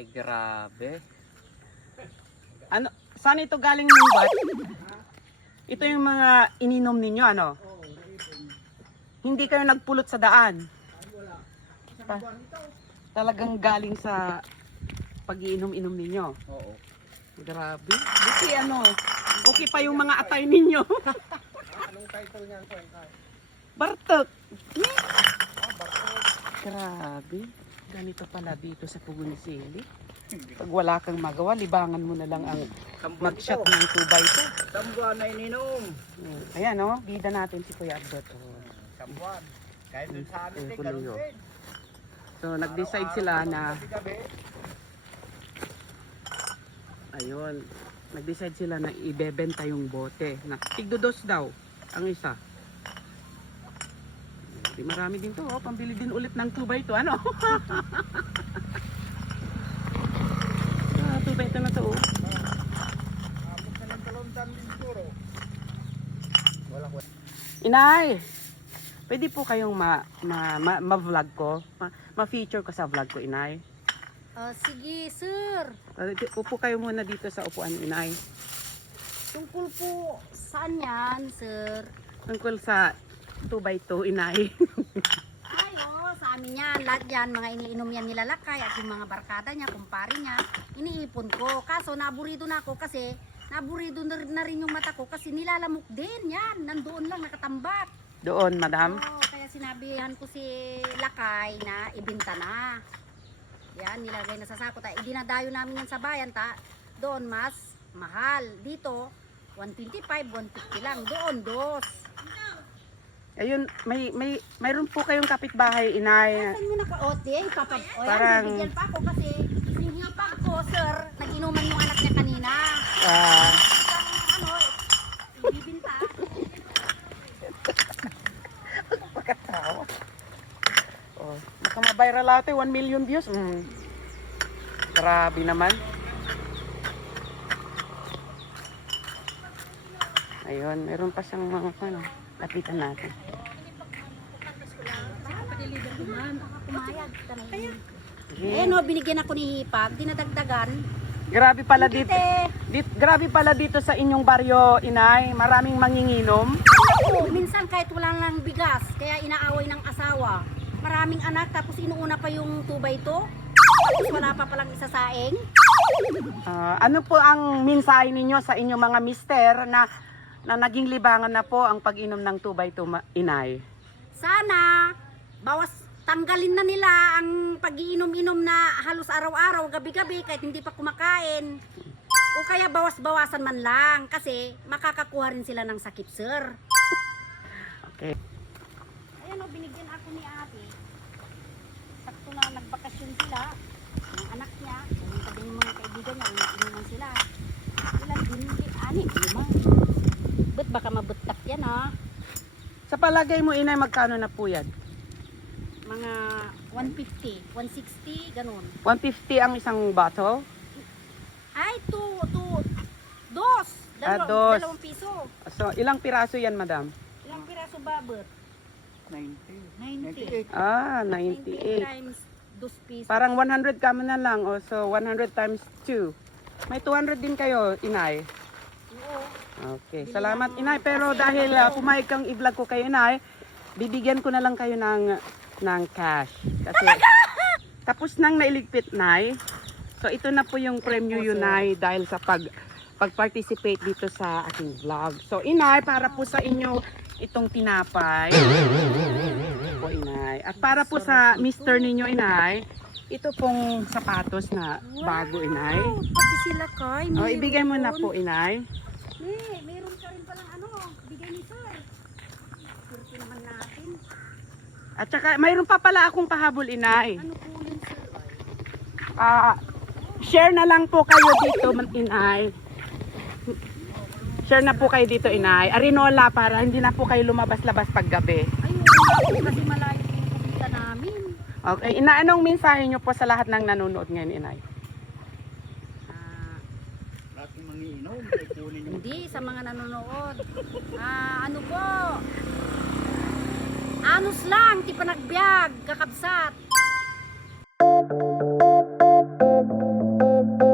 Ay, grabe. Ano, saan ito galing ng bat? Ito yung mga ininom ninyo, ano? Hindi kayo nagpulot sa daan? Talagang galing sa pag-iinom-inom ninyo? Oo. Grabe. Buti ano, okay pa yung mga atay ninyo. Anong title niyan po? Bartok. Grabe. Ganito pala dito sa Pugonisili. Pag wala kang magawa, libangan mo na lang ang mag-shot ng 2x2. Sambuan na ininom. Ayan o, bida natin si Kuya Abdot. Sambuan. Kahit dun sa amin din, Tuloy, ganun oh. din. So nag-decide sila na, Gabi-gabi. ayun, nag-decide sila na ibebenta yung bote. Na tigdodos daw ang isa. Di marami din to, oh. Pambili din ulit ng 2x2, ano? 2x2 na to, oh. Abot na ng 200 din siguro. Walang wala. Inay, pwede po kayong ma-vlog ko? Ma-feature ko sa vlog ko, Inay? Sige, sir. Upo kayo muna dito sa upuan, Inay. Tungkol po saan yan, sir? Tungkol sa 2x2, Inay. Ay, sa amin yan. Lahat yan, mga iniinom yan nila Lakay at yung mga barkada niya, kumpare niya. Iniipon ko. Kaso, naburido na ako kasi naburido na rin yung mata ko kasi nilalamok din yan. Nandoon lang, nakatambak. Doon, madam. Kaya sinabihan ko si Lakay na ibenta na. Yan, nilagay na sa sako. Idinadayo namin yan sa bayan, doon mas mahal. Dito, 125, 150 lang. Doon, dos. Ayun, mayroon po kayong kapitbahay, Inay. Saan mo naka-ote? Parang- Bibigyan pa ako kasi yung hipag ko, sir, nag-inuman yung anak niya kanina. Ano, ibibinta. Pagkatawa. Oh, baka ma-viral ate, 1 million views. Grabe naman. Ayun, meron pa siyang mga ano, lapitan natin. Pumayag. Okay. Ayan o, binigyan ako ni hipag, dinadagdagan. Grabe pala dito. Kite, Grabe pala dito sa inyong baryo, Inay. Maraming manginginom. minsan kahit wala lang bigas, kaya inaaway ng asawa. Maraming anak, tapos inuuna pa yung 2x2. Tapos wala pa palang isasaing. Ano po ang mensahe ninyo sa inyong mga mister na naging libangan na po ang pag-inom ng 2x2, Inay? Sana tanggalin na nila ang pag-iinom-inom na halos araw-araw, gabi-gabi kahit hindi pa kumakain. O kaya bawas-bawasan man lang kasi makakakuha rin sila ng sakit, sir. Okay. Ayan o, binigyan ako ni ate. Sakto na nagbakasyon sila. Yung anak niya, yung tabi yung mga kaibigan niya, inuman sila. Ilan din, 6, 5. Ba't baka mabutak yan, ha? Sa palagay mo, Inay, magkano na po yan? Mga 150, 160, ganun. 150 ang isang bottle? Ay, dos. Dos. Dalawang piso. So, ilang piraso yan, madam? Ilang piraso ba, Bert? 90. 90. 98. times 2 piso. Parang 100 ka mo na lang. O, so, 100 times 2. May 200 din kayo, Inay. Oo. Okay. Salamat, Inay. Pero dahil pumayag kang i-vlog ko kayo, Inay, bibigyan ko na lang kayo ng cash. Kasi tapos nang nailigpit, Nay. So, ito na po yung premyo yun, Nay, dahil sa pag-participate dito sa aking vlog. So, Inay, para po sa inyo itong tinapay. Po, Inay. At para po sa mister ninyo, Inay, ito pong sapatos na bago, Inay. Pati sila kay. O, ibigay mo na po, Inay. Meron ka rin palang bigay ni sir. Surti naman natin. At saka, mayroon pa pala akong pahabol, Inay. Ano po yun, sir? Share na lang po kayo dito, Inay. Share na po kayo dito, Inay. Arinola para hindi na po kayo lumabas-labas paggabi. Ayun, kasi malayo yung kumita namin. Okay, Ina, anong mensahe nyo po sa lahat ng nanonood ngayon, Inay? Lahat ng mangiinom, ay kunin yung Hindi, sa mga nanonood. Ano po? Anos lang, di pa nagbiag, kakabsat. Bye.